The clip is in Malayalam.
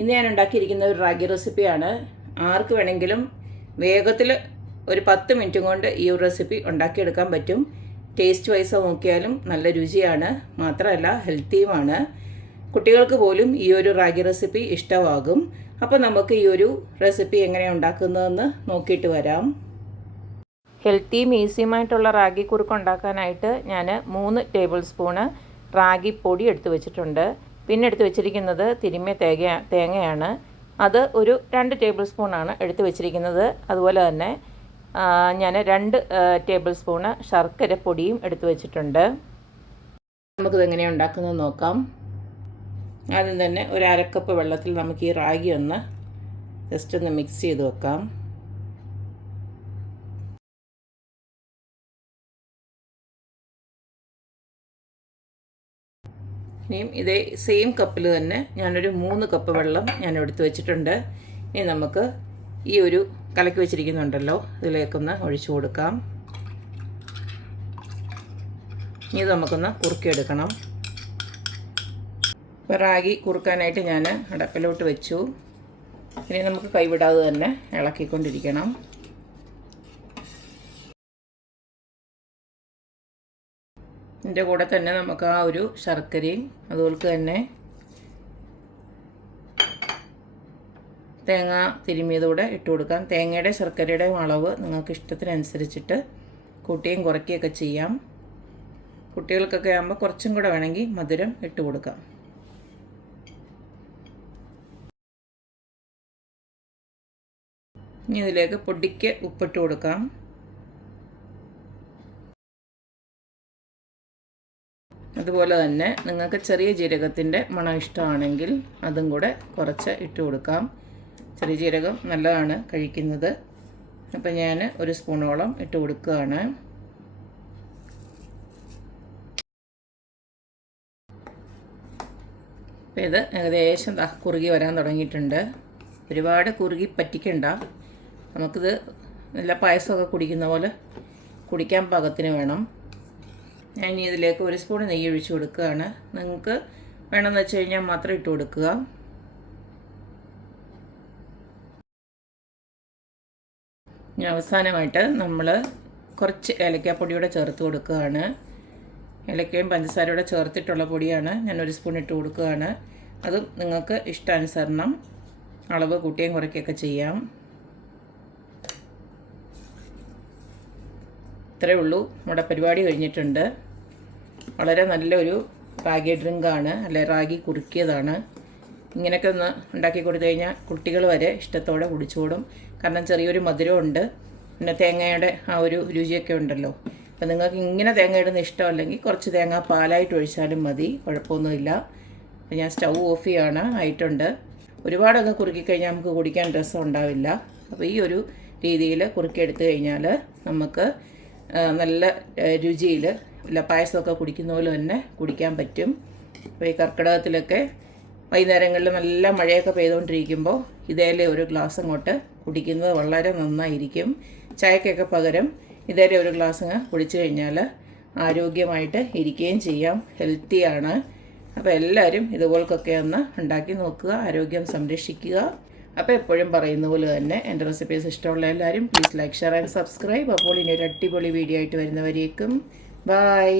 ഇന്ന് ഞാൻ ഉണ്ടാക്കിയിരിക്കുന്ന ഒരു റാഗി റെസിപ്പിയാണ്. ആർക്ക് വേണമെങ്കിലും വേഗത്തിൽ ഒരു 10 മിനിറ്റ് കൊണ്ട് ഈ ഒരു റെസിപ്പി ഉണ്ടാക്കിയെടുക്കാൻ പറ്റും. ടേസ്റ്റ് വൈസ് നോക്കിയാലും നല്ല രുചിയാണ്, മാത്രമല്ല ഹെൽത്തിയുമാണ്. കുട്ടികൾക്ക് പോലും ഈ ഒരു റാഗി റെസിപ്പി ഇഷ്ടമാകും. അപ്പോൾ നമുക്ക് ഈ ഒരു റെസിപ്പി എങ്ങനെയാണ് ഉണ്ടാക്കുന്നതെന്ന് നോക്കിയിട്ട് വരാം. ഹെൽത്തിയും ഈസിയുമായിട്ടുള്ള റാഗി കുറുക്ക് ഉണ്ടാക്കാനായിട്ട് ഞാൻ 3 ടേബിൾ സ്പൂണ് റാഗി പൊടി എടുത്ത് വെച്ചിട്ടുണ്ട്. പിന്നെ എടുത്ത് വെച്ചിരിക്കുന്നത് തിരുമ്മിയ തേങ്ങയാണ്. അത് ഒരു 2 ടേബിൾ സ്പൂണാണ് എടുത്ത് വെച്ചിരിക്കുന്നത്. അതുപോലെ തന്നെ ഞാൻ 2 ടേബിൾ സ്പൂണ് ശർക്കര പൊടിയും എടുത്ത് വെച്ചിട്ടുണ്ട്. നമുക്കിത് എങ്ങനെയാണ് ഉണ്ടാക്കുന്നത് നോക്കാം. ആദ്യം തന്നെ ഒരു 1/2 കപ്പ് വെള്ളത്തിൽ നമുക്ക് ഈ റാഗി ഒന്ന് ജസ്റ്റ് ഒന്ന് മിക്സ് ചെയ്ത് വെക്കാം. ഇനിയും ഇതേ സെയിം കപ്പിൽ തന്നെ ഞാനൊരു 3 കപ്പ് വെള്ളം ഞാൻ എടുത്ത് വെച്ചിട്ടുണ്ട്. ഇനി നമുക്ക് ഈ ഒരു കലക്കി വെച്ചിരിക്കുന്നുണ്ടല്ലോ, ഇതിലേക്കൊന്ന് ഒഴിച്ചു കൊടുക്കാം. ഇനി ഇത് നമുക്കൊന്ന് കുറുക്കിയെടുക്കണം. റാഗി കുറുക്കാനായിട്ട് ഞാൻ അടപ്പിലോട്ട് വെച്ചു. ഇനി നമുക്ക് കൈവിടാതെ തന്നെ ഇളക്കിക്കൊണ്ടിരിക്കണം. ഇതിൻ്റെ കൂടെ തന്നെ നമുക്ക് ആ ഒരു ശർക്കരയും അതുപോലെ തന്നെ തേങ്ങ തിരുമ്മിയതൂടെ ഇട്ട് കൊടുക്കാം. തേങ്ങയുടെ ശർക്കരയുടെ അളവ് നിങ്ങൾക്ക് ഇഷ്ടത്തിനനുസരിച്ചിട്ട് കൂട്ടുകയും കുറയ്ക്കുകയൊക്കെ ചെയ്യാം. കുട്ടികൾക്കൊക്കെ ആകുമ്പോൾ കുറച്ചും കൂടെ വേണമെങ്കിൽ മധുരം ഇട്ട് കൊടുക്കാം. ഇനി ഇതിലേക്ക് പൊടിക്ക് ഉപ്പിട്ട് കൊടുക്കാം. അതുപോലെ തന്നെ നിങ്ങൾക്ക് ചെറിയ ജീരകത്തിൻ്റെ മണം ഇഷ്ടമാണെങ്കിൽ അതും കൂടെ കുറച്ച് ഇട്ട് കൊടുക്കാം. ചെറിയ ജീരകം നല്ലതാണ് കഴിക്കുന്നത്. അപ്പം ഞാൻ 1 സ്പൂണോളം ഇട്ട് കൊടുക്കുകയാണ്. അപ്പം ഇത് ഏകദേശം കുറുകി വരാൻ തുടങ്ങിയിട്ടുണ്ട്. ഒരുപാട് കുറുകി പറ്റിക്കണ്ട. നമുക്കിത് നല്ല പായസമൊക്കെ കുടിക്കുന്ന പോലെ കുടിക്കാൻ പാകത്തിന് വേണം. ഞാൻ ഇനി ഇതിലേക്ക് 1 സ്പൂൺ നെയ്യ് ഒഴിച്ച് കൊടുക്കുകയാണ്. നിങ്ങൾക്ക് വേണമെന്ന് വെച്ച് കഴിഞ്ഞാൽ മാത്രം ഇട്ട് കൊടുക്കുക. ഇനി അവസാനമായിട്ട് നമ്മൾ കുറച്ച് ഏലക്കാപ്പൊടിയൂടെ ചേർത്ത് കൊടുക്കുകയാണ്. ഏലക്കയും പഞ്ചസാരയോടെ ചേർത്തിട്ടുള്ള പൊടിയാണ്. ഞാൻ 1 സ്പൂൺ ഇട്ട് കൊടുക്കുകയാണ്. അതും നിങ്ങൾക്ക് ഇഷ്ടാനുസരണം അളവ് കൂട്ടുകയും കുറയ്ക്കുകയൊക്കെ ചെയ്യാം. ഇത്രയേ ഉള്ളൂ. നമ്മുടെ പരിപാടി കഴിഞ്ഞിട്ടുണ്ട്. വളരെ നല്ലൊരു റാഗി ഡ്രിങ്കാണ്, അല്ലെ റാഗി കുറുക്കിയതാണ്. ഇങ്ങനെയൊക്കെ ഒന്ന് ഉണ്ടാക്കി കൊടുത്തു കഴിഞ്ഞാൽ കുട്ടികൾ വരെ ഇഷ്ടത്തോടെ കുടിച്ചോടും. കാരണം ചെറിയൊരു മധുരമുണ്ട്, പിന്നെ തേങ്ങയുടെ ആ ഒരു രുചിയൊക്കെ ഉണ്ടല്ലോ. അപ്പം നിങ്ങൾക്ക് ഇങ്ങനെ തേങ്ങ ഇടുന്ന ഇഷ്ടമല്ലെങ്കിൽ കുറച്ച് തേങ്ങ പാലായിട്ട് ഒഴിച്ചാലും മതി, കുഴപ്പമൊന്നുമില്ല. അപ്പം ഞാൻ സ്റ്റൗ ഓഫ് ചെയ്യാണ്, ആയിട്ടുണ്ട്. ഒരുപാടൊന്ന് കുറുക്കിക്കഴിഞ്ഞാൽ നമുക്ക് കുടിക്കാൻ രസം ഉണ്ടാവില്ല. അപ്പോൾ ഈ ഒരു രീതിയിൽ കുറുക്കിയെടുത്ത് കഴിഞ്ഞാൽ നമുക്ക് നല്ല രുചിയിൽ ഇല്ല പായസമൊക്കെ കുടിക്കുന്ന പോലെ തന്നെ കുടിക്കാൻ പറ്റും. അപ്പോൾ ഈ കർക്കിടകത്തിലൊക്കെ വൈകുന്നേരങ്ങളിൽ നല്ല മഴയൊക്കെ പെയ്തുകൊണ്ടിരിക്കുമ്പോൾ ഇതേലെ ഒരു ഗ്ലാസ് അങ്ങോട്ട് കുടിക്കുന്നത് വളരെ നന്നായിരിക്കും. ചായക്കൊക്കെ പകരം ഇതേലെ ഒരു ഗ്ലാസ് കുടിച്ചു കഴിഞ്ഞാൽ ആരോഗ്യമായിട്ട് ഇരിക്കുകയും ചെയ്യാം, ഹെൽത്തിയാണ്. അപ്പോൾ എല്ലാവരും ഇതുപോലൊക്കെ ഒന്ന് ഉണ്ടാക്കി നോക്കുക, ആരോഗ്യം സംരക്ഷിക്കുക. അപ്പോൾ എപ്പോഴും പറയുന്ന പോലെ തന്നെ എൻ്റെ റെസിപ്പീസ് ഇഷ്ടമുള്ള എല്ലാവരും please like, share and subscribe. അപ്പോൾ ഇനി ഒരു അടിപൊളി വീഡിയോ ആയിട്ട് വരുന്നവരേക്കും ബൈ.